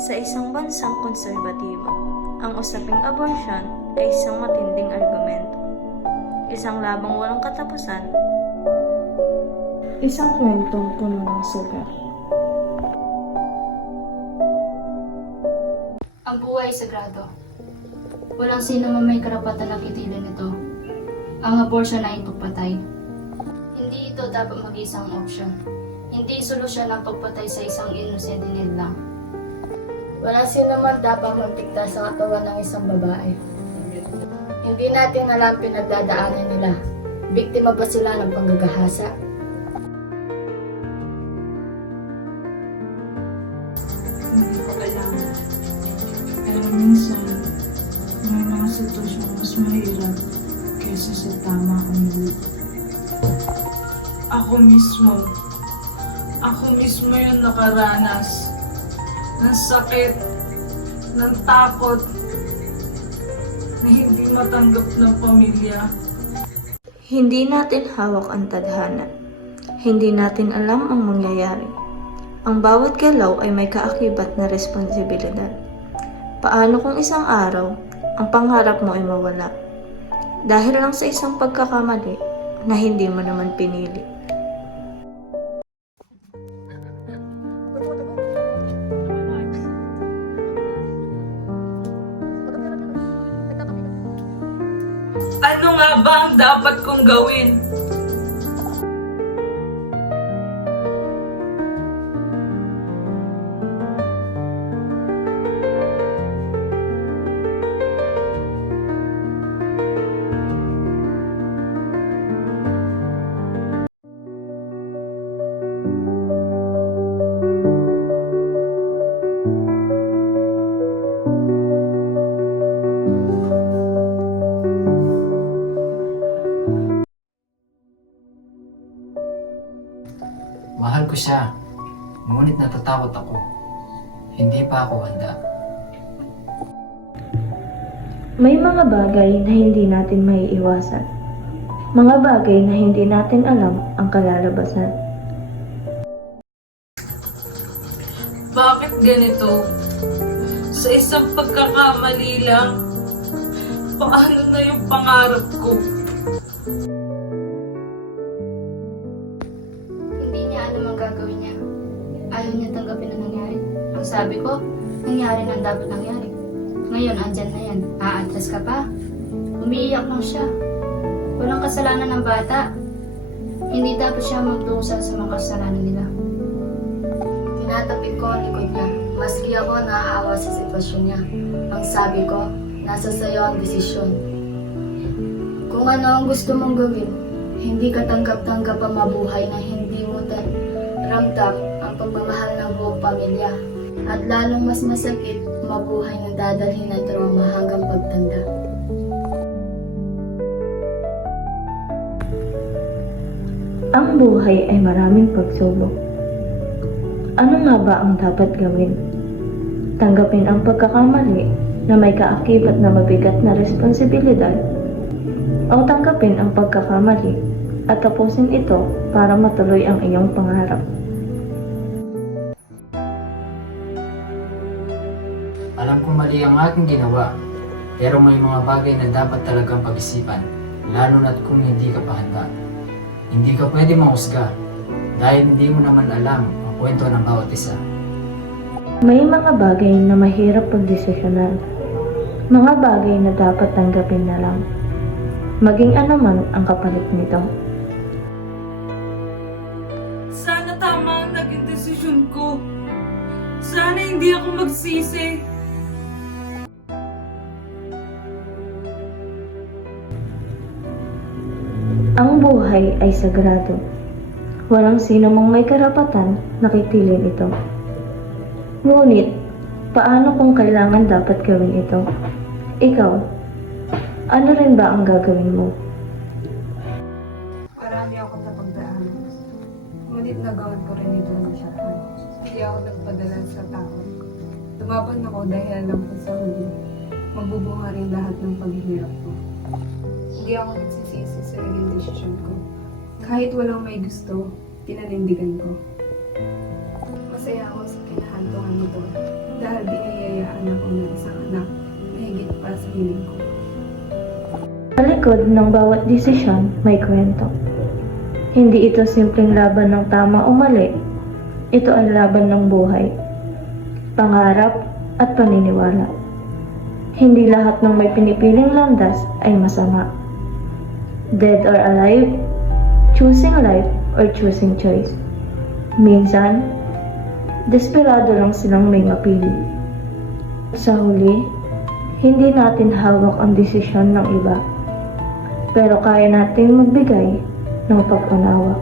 Sa isang bansang konserbatibo, ang usaping abortion ay isang matinding argumento. Isang labang walang katapusan, isang kwentong puno ng sugat. Ang buhay ay sagrado. Walang sino man may karapatan na kitilin ito. Ang abortion ay pagpatay. Hindi ito dapat mag-isang opsyon. Hindi solusyon ang pagpatay sa isang innocent lang. Wala sino man dapat magdikta sa katawan ng isang babae. Hindi natin alam pinagdadaanan nila. Biktima ba sila ng panggagahasa? Hindi ko alam. Pero minsan, may mga sitwasyon mas mahirap kaysa sa tama o mali. Ako mismo yung nakaranas ng sakit, ng takot, na hindi matanggap ng pamilya. Hindi natin hawak ang tadhana. Hindi natin alam ang mangyayari. Ang bawat galaw ay may kaakibat na responsibilidad. Paano kung isang araw, ang pangarap mo ay mawala? Dahil lang sa isang pagkakamali na hindi mo naman pinili. Ano nga ba ang dapat kong gawin? Mahal ko siya, ngunit natatakot ako. Hindi pa ako handa. May mga bagay na hindi natin maiiwasan. Mga bagay na hindi natin alam ang kalalabasan. Bakit ganito? Sa isang pagkakamali lang, paano na yung pangarap ko? Hindi niya ano mang gagawin niya. Ayaw niya tanggapin ang nangyari. Ang sabi ko, nangyari na ang dapat nangyari. Ngayon, andyan na yan. Aatras ka pa. Umiiyak lang siya. Walang kasalanan ng bata. Hindi dapat siya magdusa sa mga kasalanan nila. Tinatapik ko ang likod niya. Maski ako naaawa sa sitwasyon niya. Ang sabi ko, nasa sayo ang desisyon. Kung ano ang gusto mong gawin, hindi ka tanggap-tanggap ang mabuhay na hindi mo ramdam ang pagmamahal ng buong pamilya. At lalong mas masakit, mabuhay na dadalhin ng trauma hanggang pagtanda. Ang buhay ay maraming pagsubok. Ano nga ba ang dapat gawin? Tanggapin ang pagkakamali na may kaakibat na mabigat na responsibilidad o tanggapin ang pagkakamali at tapusin ito para matuloy ang iyong pangarap. Alam kong mali ang aking ginawa, pero may mga bagay na dapat talagang pag-isipan, lalo na't kung hindi ka pa handa. Hindi ka pwede mahusga, dahil hindi mo naman alam ang kwento ng bawat isa. May mga bagay na mahirap pagdesisyonan. Mga bagay na dapat tanggapin na lang. Maging anuman ang kapalit nito. Sana tama ang naging desisyon ko. Sana hindi ako magsisi. Ang buhay ay sagrado. Walang sino mang may karapatan na kitilin ito. Ngunit, paano kung kailangan dapat gawin ito? Ikaw, ano rin ba ang gagawin mo? Marami akong napagdaanan. Ngunit nagawan ko rin ito ng siyapan. Hindi ako nagpadala sa takot. Tumapan ako dahil alam ko sa huli, magbubunga rin lahat ng paghihirap ko. Hindi ako nagsisisi sa naging desisyon ko. Kahit walang may gusto, pinanindigan ko. Masaya ako sa kinahantungan nito dahil di piling ko. Sa likod ng bawat desisyon, may kwento. Hindi ito simpleng laban ng tama o mali. Ito ay laban ng buhay, pangarap at paniniwala. Hindi lahat ng may pinipiling landas ay masama. Dead or alive, choosing life or choosing choice. Minsan, desperado lang silang may mapili. Sa huli, hindi natin hawak ang desisyon ng iba, pero kaya nating magbigay ng pag-unawa.